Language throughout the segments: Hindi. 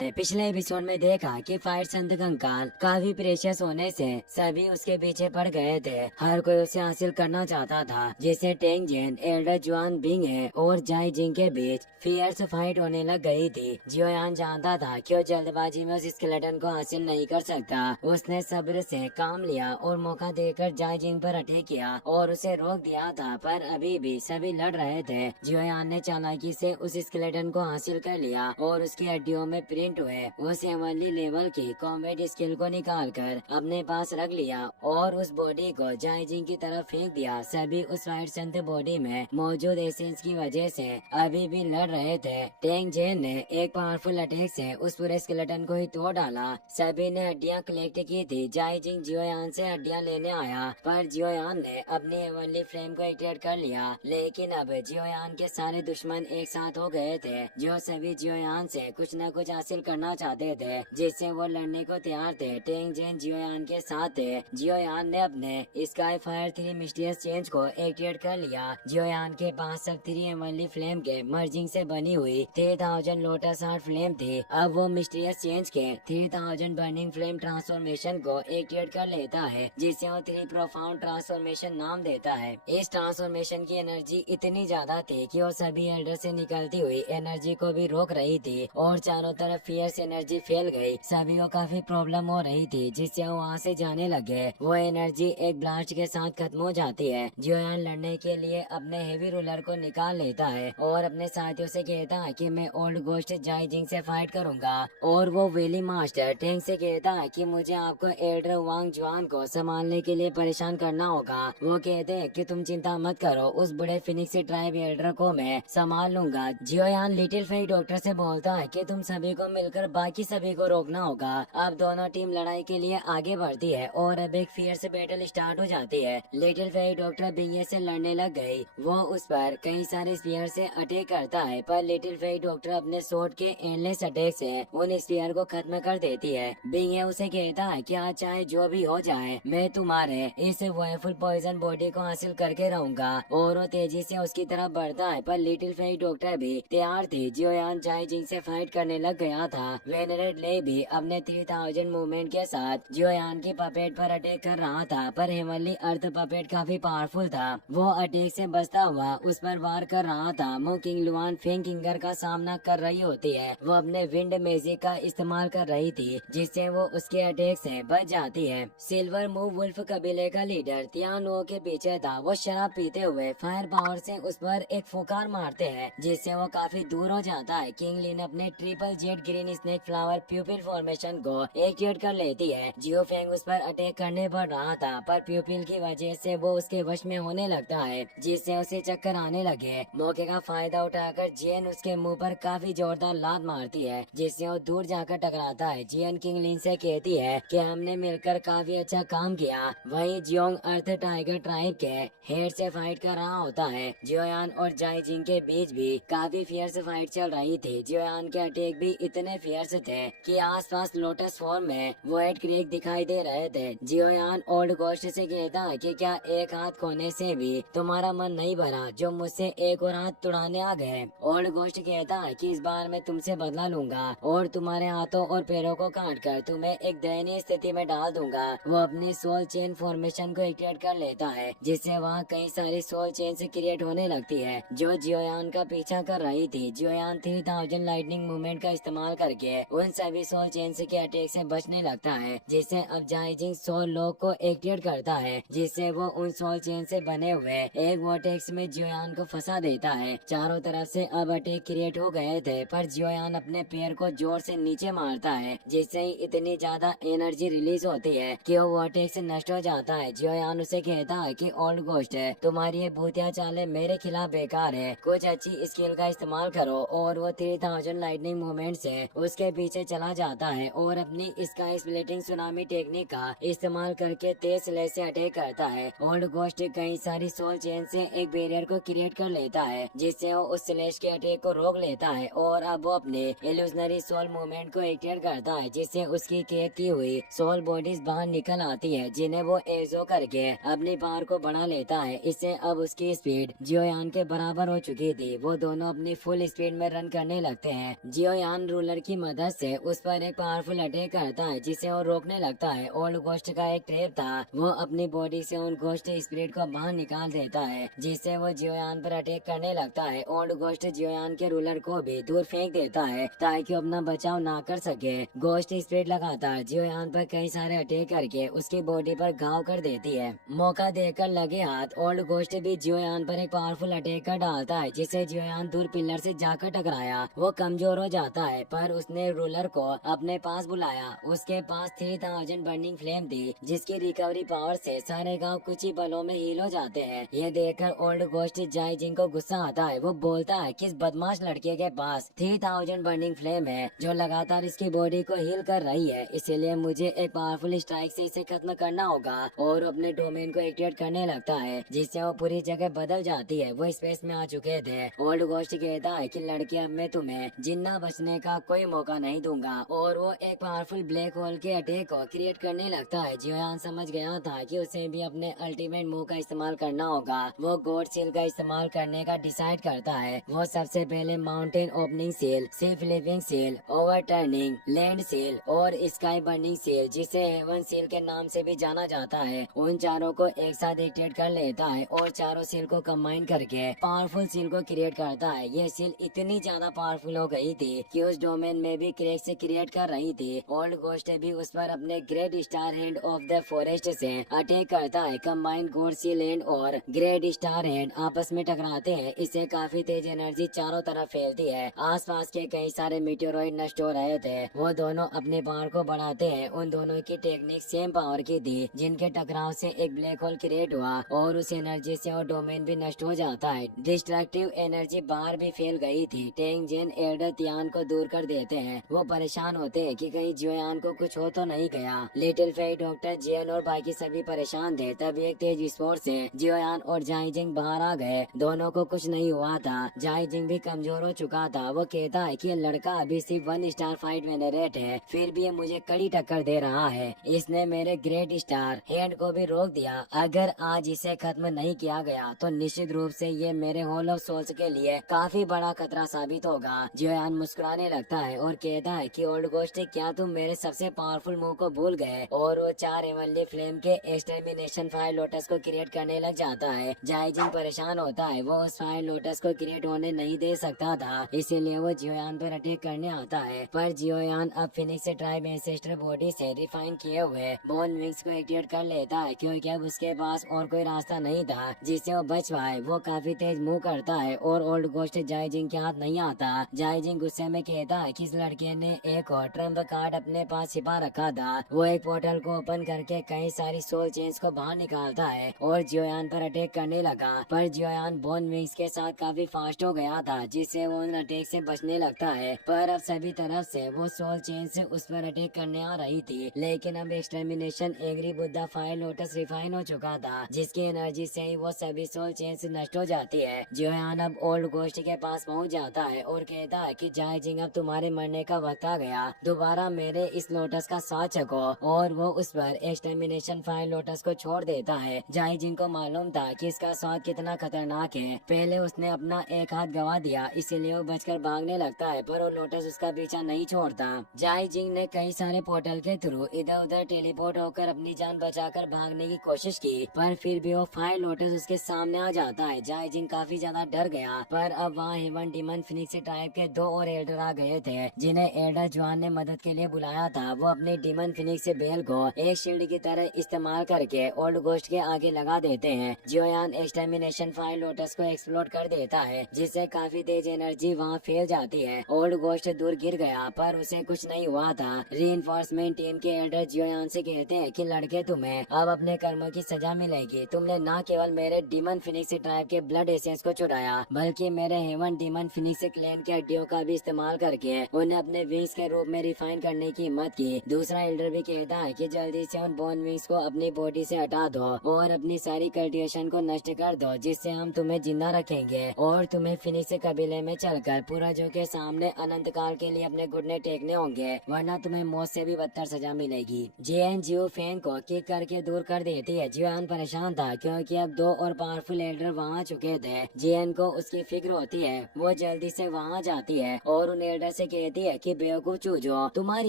पिछले एपिसोड में देखा कि फाइट संत कंकाल काफी प्रेशियस होने से सभी उसके पीछे पड़ गए थे। हर कोई उसे हासिल करना चाहता था, जिससे टेंग जेन, एल्डर जुआन बिंग है और जाई जिंग के बीच फियर्स फाइट होने लग गई थी। जियोयान जानता था कि वो जल्दबाजी में उस स्केलेटन को हासिल नहीं कर सकता। उसने सब्र से काम लिया और मौका देकर जाई जिंग पर अटैक किया और उसे रोक दिया था, पर अभी भी सभी लड़ रहे थे। जियोयान ने चालाकी से उस स्केलेटन को हासिल कर लिया और उसकी हड्डियों में प्रिंट हुए उस एवनली लेवल की कॉम्बैट स्किल को निकालकर अपने पास रख लिया और उस बॉडी को जाई जिंग की तरफ फेंक दिया। सभी उस फाइट संत बॉडी में मौजूद एसेंस की वजह से अभी भी लड़ रहे थे। टेंग जेन ने एक पावरफुल अटैक से उस पूरे स्केलेटन को ही तोड़ डाला। सभी ने हड्डियां कलेक्ट की थी। जाई जिंग जियोयान से हड्डियां लेने आया, पर जियोयान ने अपनी एवनली फ्लेम को एक्टिवेट कर लिया। लेकिन अब जियोयान के सारे दुश्मन एक साथ हो गए थे, जो सभी जियोयान से कुछ न कुछ हासिल करना चाहते थे, जिससे वो लड़ने को तैयार थे। टेंग जेन जियोयान के साथ थे। जियोयान ने अपने स्काई फायर 3 मिस्टीरियस चेंज को एक्टिवेट कर लिया। जियोयान के पास सब 3 एवनली फ्लेम के मर्जिंग से बनी हुई 3000 लोटस हार्ट फ्लेम थी। अब वो मिस्टीरियस चेंज के 3000 बर्निंग फ्लेम ट्रांसफॉर्मेशन को एक्टिवेट कर लेता है, जिसे वो 3 प्रोफाउंड ट्रांसफॉर्मेशन नाम देता है। इस ट्रांसफॉर्मेशन की एनर्जी इतनी ज्यादा थी कि वो सभी एल्डर से निकलती हुई एनर्जी को भी रोक रही थी और चारों तरफ फियर्स एनर्जी फैल गई। सभी को काफी प्रॉब्लम हो रही थी, जिससे वो वहाँ से जाने लगे। वो एनर्जी एक ब्लास्ट के साथ खत्म हो जाती है। जियोयान लड़ने के लिए अपने हेवी रूलर को निकाल लेता है और अपने साथियों से कहता है कि मैं ओल्ड गोस्ट जाई जिंग से फाइट करूंगा, और वो वेली मास्टर टेंग से कहता है कि मुझे आपको एल्डर वांग जुआन को संभालने के लिए परेशान करना होगा। वो कहते हैं कि तुम चिंता मत करो, उस बड़े फिनिक्स ट्राइब एल्डर को मैं संभाल लूंगा। जियोयान लिटिल फेई डॉक्टर से बोलता है कि तुम सभी को मिलकर बाकी सभी को रोकना होगा। अब दोनों टीम लड़ाई के लिए आगे बढ़ती है और अब एक फियर्स बैटल स्टार्ट हो जाती है। लिटिल फेई डॉक्टर बिंगे से लड़ने लग गई। वो उस पर कई सारे स्पीयर से अटैक करता है, पर लिटिल फेई डॉक्टर अपने स्वॉर्ड के एंडलेस अटैक से उन स्पीयर को खत्म कर देती है। बिंगे उसे कहता है कि आज चाहे जो भी हो जाए, मैं तुम्हारे इस वॉयफुल पॉइजन बॉडी को हासिल करके रहूंगा, और वो तेजी से उसकी तरफ बढ़ता है। पर लिटिल फेई डॉक्टर भी तैयार थी। जियोयान जाई जिंग से फाइट करने लग गया था। वेनरेट ले भी अपने 3000 मूवमेंट के साथ जियोयान की पपेट पर अटैक कर रहा था, पर हेवनली अर्थ पपेट काफी पावरफुल था। वो अटैक से बचता हुआ उस पर वार कर रहा था। मो किंग लुआन फेंग किंगर का सामना कर रही होती है। वो अपने विंड मैजिक का इस्तेमाल कर रही थी, जिससे वो उसके अटैक से बच जाती है। सिल्वर मूव वुल्फ कबीले का लीडर तियानो के पीछे था। वो शराब पीते हुए फायर पावर से उस पर एक फुकार मारते हैं, जिससे वो काफी दूर हो जाता है। किंग लिन अपने triple jet green snake flower प्यूपिल formation को एक्टिवेट कर लेती है। जियो फेंग उस पर अटैक करने पड़ रहा था, पर प्यूपिल की वजह से वो उसके वश में होने लगता है, जिससे उसे चक्कर आने लगे। मौके का फायदा उठाकर जेन उसके मुंह पर काफी जोरदार लात मारती है, जिससे वो दूर जाकर टकराता है। जियन किंग लिन से कहती है कि हमने मिलकर काफी अच्छा काम किया। वहीं जियोंग अर्थ टाइगर ट्राइब के हेड से फाइट कर रहा होता है। जियोयान और जाई जिंग के बीच भी काफी फियर्स फाइट चल रही थी। जियोयान के अटैक भी इतने फियर्स थे कि आसपास लोटस फॉर्म में वॉइड क्रेक दिखाई दे रहे थे। जियोयान ओल्ड गोस्ट से कहता है कि क्या एक हाथ खोने से भी तुम्हारा मन नहीं भरा, जो मुझसे एक और हाथ तुड़ाने आ गए। ओल्ड गोस्ट कहता है कि इस बार मैं तुमसे बदला लूंगा और तुम्हारे हाथों और पैरों को काट कर तुम्हें एक दयनीय स्थिति में डाल दूंगा। वो अपनी सोल चेन फॉर्मेशन को एक्टिवेट कर लेता है, जिससे वहाँ कई सारी सोल चेन से क्रिएट होने लगती है, जो जियोयान का पीछा कर रही थी। जियोयान 3000 लाइटनिंग मूवमेंट का इस्तेमाल करके उन सभी सोल चेन के अटैक से बचने लगता है, जिससे अब जाई जिंग सोल लॉक को एक्टिवेट करता है, जिससे वो उन सोल चेन से बने हुए एक वोटेक्स में जियोयान को फंसा देता है। चारों तरफ से अब अटैक क्रिएट हो गए थे, पर जियोयान अपने पैर को जोर से नीचे मारता है, जिससे ही इतनी ज्यादा एनर्जी रिलीज होती है कि वो वोटेक्स नष्ट हो जाता है। जियोयान उसे कहता है कि ओल्ड गोस्ट है, तुम्हारी ये भूतिया चालें मेरे खिलाफ बेकार है, कुछ अच्छी स्किल का इस्तेमाल करो। और वो 3000 लाइटनिंग मूवमेंट से उसके पीछे चला जाता है और अपनी स्काई स्प्लिटिंग सुनामी टेक्निक का इस्तेमाल करके तेज स्लेश से अटैक करता है। ओल्ड गोस्ट कई सारी सोल चेन से एक बैरियर को क्रिएट कर लेता है, जिससे वो उस स्लेश के अटैक को रोक लेता है, और अब वो अपने इल्यूजनरी सोल मूवमेंट को एक्टिवेट करता है, जिससे उसकी केक की हुई सोल बॉडीज बाहर निकल आती है, जिन्हें वो एजो करके अपनी पावर को बढ़ा लेता है। इससे अब उसकी स्पीड जियोयान के बराबर हो चुकी थी। वो दोनों अपनी फुल स्पीड में रन करने लगते हैं। जियोयान रूलर रूलर की मदद से उस पर एक पावरफुल अटैक करता है जिसे वो रोकने लगता है। ओल्ड घोस्ट का एक ट्रैप था, वो अपनी बॉडी से उन घोस्ट स्पिरिट को बाहर निकाल देता है जिससे वो जियोयान पर अटैक करने लगता है। ओल्ड घोस्ट जियोयान के रूलर को भी दूर फेंक देता है ताकि वो अपना बचाव ना कर सके। घोस्ट स्पिरिट लगातार जियोयान पर कई सारे अटैक करके उसकी बॉडी पर घाव कर देती है। मौका देकर लगे हाथ ओल्ड घोस्ट भी जियोयान पर एक पावरफुल अटैक कर डालता है जिसे जियोयान दूर पिलर से जाकर टकराया। वो कमजोर हो जाता है पर उसने रूलर को अपने पास बुलाया। उसके पास 3000 बर्निंग फ्लेम थी जिसकी रिकवरी पावर से सारे गांव कुछ ही पलों में हील हो जाते हैं। ये देखकर ओल्ड घोस्ट जाई जिंग को गुस्सा आता है। वो बोलता है कि इस बदमाश लड़के के पास 3000 बर्निंग फ्लेम है जो लगातार इसकी बॉडी को हील कर रही है, इसीलिए मुझे एक पावरफुल स्ट्राइक से इसे खत्म करना होगा। और अपने डोमेन को एक्टिवेट करने लगता है जिससे वो पूरी जगह बदल जाती है। वो स्पेस में आ चुके थे। ओल्ड घोस्ट कहता है कि लड़के अब मैं तुम्हें जिन्ना बचने का कोई मौका नहीं दूंगा और वो एक पावरफुल ब्लैक होल के अटैक को क्रिएट करने लगता है। जियोयान समझ गया था कि उसे भी अपने अल्टीमेट मूव का इस्तेमाल करना होगा। वो गॉड सील का इस्तेमाल करने का डिसाइड करता है। वो सबसे पहले माउंटेन ओपनिंग सील, सिर्फ living seal, over turning, land seal और स्काई बर्निंग सील जिसे हेवन सील के नाम से भी जाना जाता है, उन चारों को एक साथ एक्टिवेट कर लेता है और चारों सील को कंबाइन करके पावरफुल सील को क्रिएट करता है। ये सील इतनी ज्यादा पावरफुल हो गई थी कि उस डोमेन में भी क्रैक से क्रिएट कर रही थी। ओल्ड घोस्ट भी उस पर अपने great star hand of the forest से अटैक करता है। कंबाइंड गॉड सील हैंड और ग्रेट स्टार हैंड आपस में टकराते हैं। इससे काफी तेज एनर्जी चारों तरफ फैलती है। आसपास के कई सारे मीटेरोइड नष्ट हो रहे थे। वो दोनों अपने पावर को बढ़ाते हैं। उन दोनों की टेक्निक सेम पावर की थी, जिनके टकराव से एक ब्लैक होल क्रिएट हुआ और उस एनर्जी से वो डोमेन भी नष्ट हो जाता है। डिस्ट्रक्टिव एनर्जी बाहर भी फैल गई थी। टेंग जेन एल्डर तियान को दूर कर देते हैं। वो परेशान होते हैं कि कहीं जियोयान को कुछ हो तो नहीं गया। लिटिल फेई, डॉक्टर जियन और बाकी सभी परेशान थे। तभी एक तेज विस्फोट से जियोयान और जाई जिंग बाहर आ गए। दोनों को कुछ नहीं हुआ था। जाई जिंग भी कमजोर हो चुका था। वो कहता है कि ये लड़का अभी सिर्फ 1 स्टार फाइट वेनरेट है, फिर भी ये मुझे कड़ी टक्कर दे रहा है। इसने मेरे ग्रेट स्टार हैंड को भी रोक दिया। अगर आज इसे खत्म नहीं किया गया तो निश्चित रूप से ये मेरे होल ऑफ सोल्स के लिए काफी बड़ा खतरा साबित होगा। जियोयान मुस्कुराने लगता है और कहता है कि ओल्ड घोस्ट, क्या तुम मेरे सबसे पावरफुल मूव को भूल गए? और वो 4 हेवनली फ्लेम के एक्सटर्मिनेशन फायर लोटस को क्रिएट करने लग जाता है। जाई जिंग परेशान होता है। वो उस फायर लोटस को क्रिएट होने नहीं दे सकता था, इसीलिए वो जियोयान पर अटैक करने आता है। पर जियोयान अब फिनिक्स ट्राइब एंसेस्टर बॉडी से रिफाइन किए हुए बोन विंग्स को एक्टिवेट कर लेता है क्योंकि अब उसके पास और कोई रास्ता नहीं था जिससे वो बच पाए। वो काफी तेज मूव करता है और ओल्ड घोस्ट जाई जिंग के हाथ नहीं आता। जाई जिंग गुस्से में कहता है कि इस लड़के ने एक और ट्रम्प कार्ड अपने पास छिपा रखा था। वो एक पोर्टल को ओपन करके कई सारी सोल चेन्स को बाहर निकालता है और जियोयान पर अटैक करने लगा। पर जियोयान बोन विंग्स के साथ काफी फास्ट हो गया था जिससे वो उन अटैक से बचने लगता है। पर अब सभी तरफ से वो सोल चेन से उस पर अटैक करने आ रही थी, लेकिन अब एक्सटर्मिनेशन एग्री बुद्धा फायर लोटस रिफाइन हो चुका था जिसकी एनर्जी से ही वो सभी सोल चेन से नष्ट हो जाती है। जियोयान अब ओल्ड घोस्ट के पास पहुंच जाता है और कहता है कि जाई जिंग, अब तुम्हारे मरने का वक्त आ गया। दोबारा मेरे इस लोटस का साथ छको। और वो उस पर एक्सटर्मिनेशन फायर लोटस को छोड़ देता है। जाई जिंग को मालूम था कि इसका स्वाद कितना खतरनाक है। पहले उसने अपना एक हाथ गवा दिया, इसीलिए वो बचकर भागने लगता है, पर वो लोटस उसका पीछा नहीं छोड़ता। जाई जिंग ने कई सारे पोर्टल के थ्रू इधर उधर टेलीपोर्ट होकर अपनी जान बचाकर भागने की कोशिश की, पर फिर भी वो फायर लोटस उसके सामने आ जाता है। जाई जिंग काफी ज्यादा डर गया। पर अब वहाँ हेवन डीमन फिनिक्स ट्राइब के 2 और एल्डर आ गए थे जिन्हें एल्डर जुआन ने मदद के लिए बुलाया था। वो अपने डीमन फिनिक्स बेल को एक शील्ड की तरह इस्तेमाल करके ओल्ड घोस्ट के आगे लगा देते हैं। जियोयान एक्सटर्मिनेशन फायर लोटस को एक्सप्लोड कर देता है जिससे काफी तेज एनर्जी वहाँ फैल जाती है। ओल्ड घोस्ट दूर गिर गया पर उसे कुछ नहीं हुआ था। रीइंफोर्समेंट टीम के एल्डर जियोयान से कहते हैं कि लड़के, तुम्हें अब अपने कर्मों की सजा मिलेगी। तुमने न केवल मेरे डीमन फिनिक्स ट्राइब के ब्लड एसेंस को चुराया, बल्कि मेरे हेवन डीमन फिनिक्स क्लैन के हड्डियों का भी इस्तेमाल करके उन्हें अपने विंग्स के रूप में रिफाइन करने की हिम्मत की। दूसरा एल्डर भी कहता है कि जल्दी से उन बोन विंग्स को अपनी बॉडी से हटा दो और अपनी सारी कल्टिवेशन को नष्ट कर दो, जिससे हम तुम्हें जिंदा रखेंगे और तुम्हें फिनिक्स कबीले में चलकर पूर्वजों के सामने अनंत काल के लिए अपने घुटने टेकने होंगे, वरना तुम्हें मौत से भी बदतर सजा मिलेगी। जेएन जियो फेंग को किक करके दूर कर देती है। जियोयान परेशान था क्योंकि अब 2 और पावरफुल एल्डर वहाँ चुके थे। जेएन को उसकी फिक्र होती है। वो जल्दी से वहाँ जाती है और उन एल्डर से कहती है कि बेवकूफ चूजो, तुम्हारी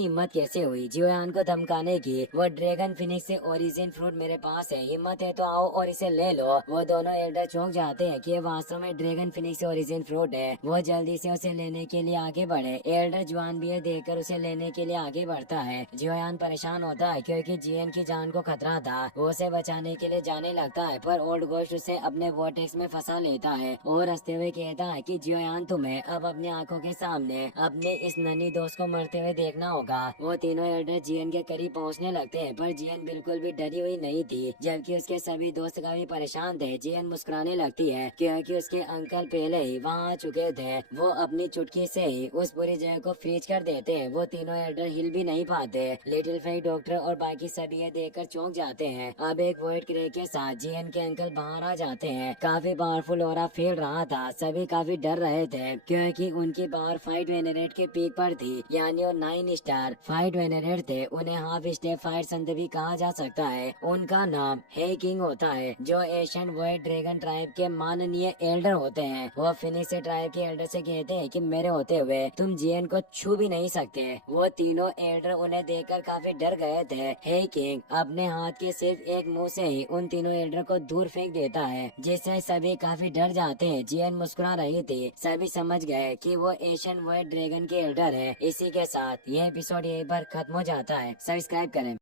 हिम्मत कैसे हुई जियोयान को धमकाने की। वो ड्रैगन फिनिक्स से ओरिजिन फ्रूट मेरे पास है, हिम्मत है तो आओ और इसे ले लो। वो दोनों एल्डर चौंक जाते हैं कि ये वास्तव में ड्रैगन फिनिक्स से ओरिजिन फ्रूट है। वो जल्दी से उसे लेने के लिए आगे बढ़े। एल्डर जुआन भी देखकर उसे लेने के लिए आगे बढ़ता है। जियोयान परेशान होता है क्योंकि जियन की जान को खतरा था। वो उसे बचाने के लिए जाने लगता है पर ओल्ड गोस्ट उसे अपने वोटेक्स में फंसा लेता है और हंसते हुए कहता है कि जियोयान तुम्हें अब अपनी आंखों के सामने अपने इस नन्ही दोस्त को मरते हुए देखना होगा। वो तीनों एल्डर जियन के करीब पहुंचने लगते हैं पर जियन बिल्कुल भी डरी हुई नहीं थी, जबकि उसके सभी दोस्त काफी परेशान थे। जियन मुस्कुराने लगती है क्योंकि उसके अंकल पहले ही वहाँ आ चुके थे। वो अपनी चुटकी से ही उस पूरी जगह को फ्रीज कर देते हैं। वो तीनों एल्डर हिल भी नहीं पाते। लिटिल फेई, डॉक्टर और बाकी सभी ये देखकर चौंक जाते हैं। अब एक वॉइड क्रे के साथ जियन के अंकल बाहर आ जाते हैं। काफी पावरफुल ऑरा फैल रहा था। सभी काफी डर रहे थे क्योंकि उनकी पावर फाइट वेनेरेट के पीक पर थी, यानी वो 9 स्टार फाइट वेनेरेट थे। उन्हें हाफ स्टेप फाइट संत भी कहा जा सकता है। उनका नाम हे किंग होता है जो एशियन वॉइड ड्रैगन ट्राइब के माननीय एल्डर होते हैं। वो फिनिक्स ट्राइब के एल्डर से कहते हैं कि मेरे होते हुए तुम जियन को छू भी नहीं सकते। वो तीनों एल्डर उन्हें देखकर काफी डर गए थे। हे किंग अपने हाथ के सिर्फ एक मुंह से ही उन तीनों एल्डर को दूर फेंक देता है, जिससे सभी काफी डर जाते हैं। जियन मुस्कुरा रही थी। सभी समझ गए कि वो एशियन वॉइड ड्रैगन के एल्डर है। इसी के साथ ये एपिसोड यहीं पर खत्म हो जाता है। सब्सक्राइब करें।